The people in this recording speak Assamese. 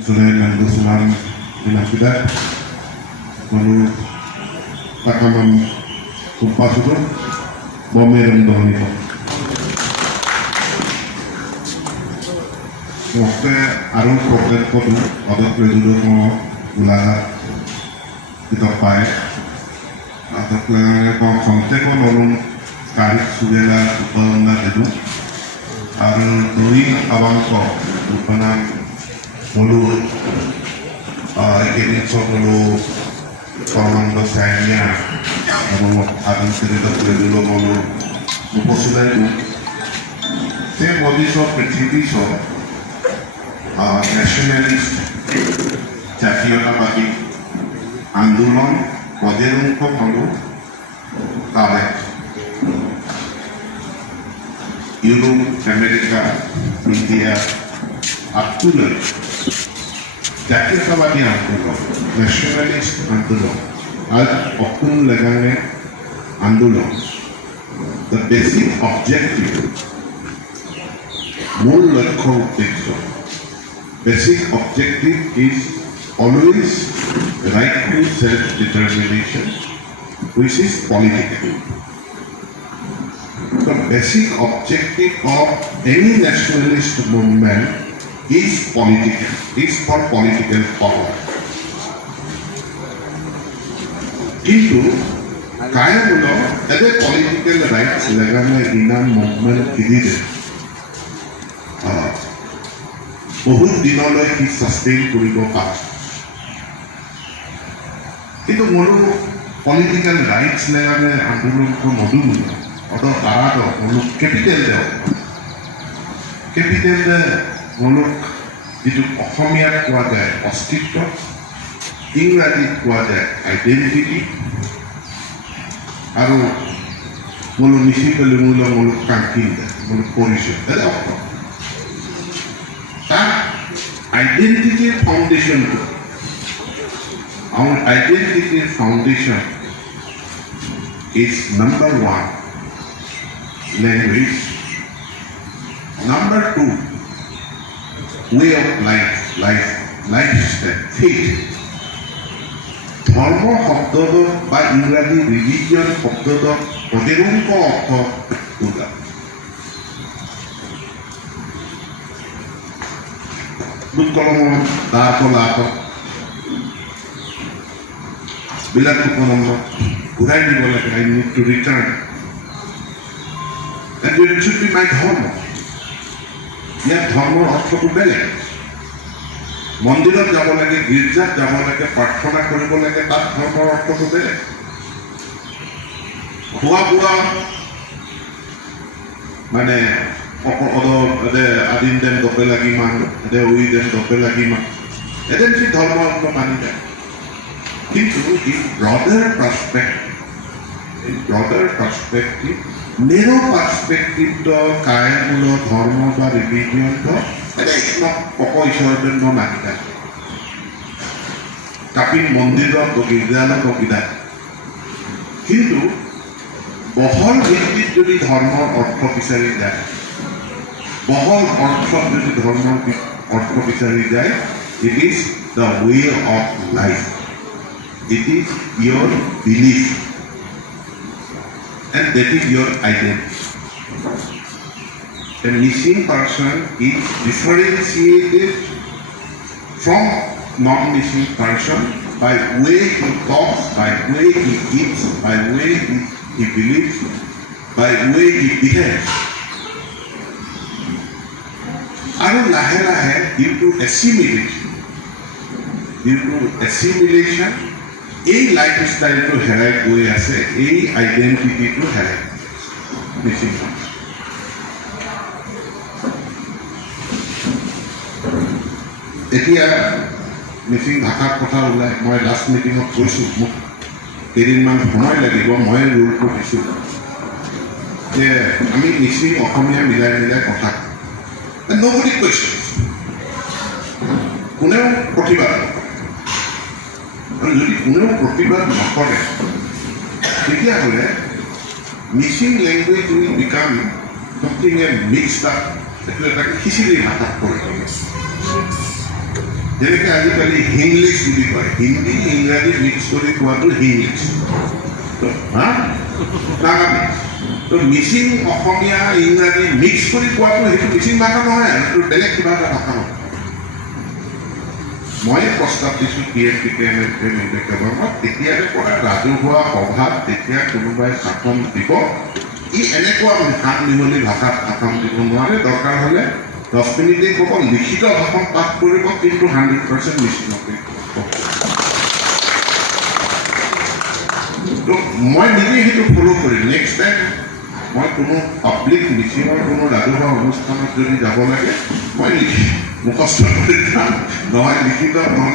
Sudah Gusman Dinasidat Manu Takamam Kumpasudur Bomerem Donito Waktu arung problem kodu Ada prejudo ko Ulaga Kita pae Atau kelengane ko Samte ko nolong Karik sudela Upalanda dedu Arung doi awang ko Upanang Mulu ini soal Komando saya Mau akan cerita dulu mulu Muposulah itu Saya mau bisa perinti so nationalist Jationabadi Andulon Wajarung ko mulu Tarik Europe, Amerika, India Abdullah Jationabadi Andulon, nationalist Andulon, आज अपुन लगाने आंदोलन, the basic objective, मूल लक्ष्य उद्देश्य, basic objective is always right to self-determination, which is political. The basic objective of any nationalist movement is political, is for political power. Kintu kaya mulo ede political rights lagane inan movement kidide. Bahut dinoloi ki sustain koribo pare. Kintu mulo political rights lagane andolon ko modulu. Odo tarado mulo capital deo. Capital de मुलुक जितु অসমীয়াত কোৱা যায় অস্তিত্ব ইংৰাজীত কোৱা যায় আইডেন্টিটি আৰু মুলু মিছিকলি মুলুক কাংকিন্দা মুলুক পৰিচয় এটা অৰ্থ তাৰ আইডেন্টিটিৰ ফাউণ্ডেশ্যনটো our identity foundation is number 1 language, number 2 way of lifestyle, faith. ধর্ম শব্দৰ বা ইংৰাজী ৰিলিজিয়ন শব্দৰ অধিকংশ অৰ্থ দুটা দুকলমৰ দাঁত লাত বিলাক উপনন্দ ঘূৰাই দিব লাগে I need to return and it should be my ধৰ্ম ইয়াত ধৰ্মৰ অৰ্থটো বেলেগ মন্দিৰত যাব লাগে গীৰ্জাত যাব লাগে প্ৰাৰ্থনা কৰিব লাগে তাত ধৰ্মৰ অৰ্থটো বেলেগ খোৱা বোৱা মানে আদিম দেন দপে লাগি মান উই দেন দপে লাগি মান এদিন সি ধৰ্ম অৰ্থ মানি যায় কিন্তু in broader perspective narrow perspective to kaya mulo dharma ba religion to এটা ইসলাম পক ঈশ্বরের নাম নাকিদা কাপিন মন্দিৰত গিৰ্জালত গিদা কিন্তু বহল ভিত্তিত যদি ধৰ্মৰ অৰ্থ বিচাৰি যায় বহল অৰ্থত যদি ধৰ্মৰ অৰ্থ বিচাৰি যায় it is the way of life. It is your belief and that is your identity. A missing person is differentiated from non-missing person by way he talks, by way he eats, by way he believes, by way he behaves. And lahe due to assimilation এই লাইফস্টাইলটো হেৰাই গৈ আছে এই আইডেন্টিটিটো হেৰাই মিছিং এতিয়া মিছিং ভাষাৰ কথা ওলাই মই লাষ্ট মিটিঙত কৈছোঁ মোক কেইদিনমান সময় লাগিব মই ৰুলটো দিছোঁ যে আমি মিছিং অসমীয়া মিলাই কথা নবডি কৈছোঁ কোনেও প্ৰতিবাদ যদি কোনেও প্ৰতিবাদ নকৰে তেতিয়াহ'লে Mising language will became something mixed up, itu lagi kisi dia mata politik. যেনেকৈ আজিকালি হিংলিছ বুলি কয়, হিন্দী ইংৰাজী মিক্স কৰি কোৱাটো হিংলিছ, হা নাগামিজ। তো মিচিং অসমীয়া ইংৰাজী মিক্স কৰি কোৱাটো সেইটো মিচিং ভাষা নহয়, সেইটো বেলেগ কিবা এটা ভাষা নহয়। মই প্ৰস্তাৱ দিছোঁ PMP কেইবাবাৰ তেতিয়াৰে পৰা ৰাজহুৱা সভাত যেতিয়া কোনোবাই শাসন দিব, ই এনেকুৱা হাত মিহলি ভাষাত শাসন দিব নোৱাৰে। দৰকাৰ হ'লে 10 মিনিটেই ক'ব, লিখিত ভাষণ পাঠ কৰিব, কিন্তু 100% নিশ্চিতকৈ ক'ব। তো মই নিজে সেইটো ফ'ল' কৰিম। নেক্সট টাইম মই কোনো পাব্লিক মিটিঙৰ কোনো ৰাজহুৱা অনুষ্ঠানত যদি যাব লাগে, মই মুখস্থ কৰি যাম, নহয় লিখিত নহ'লে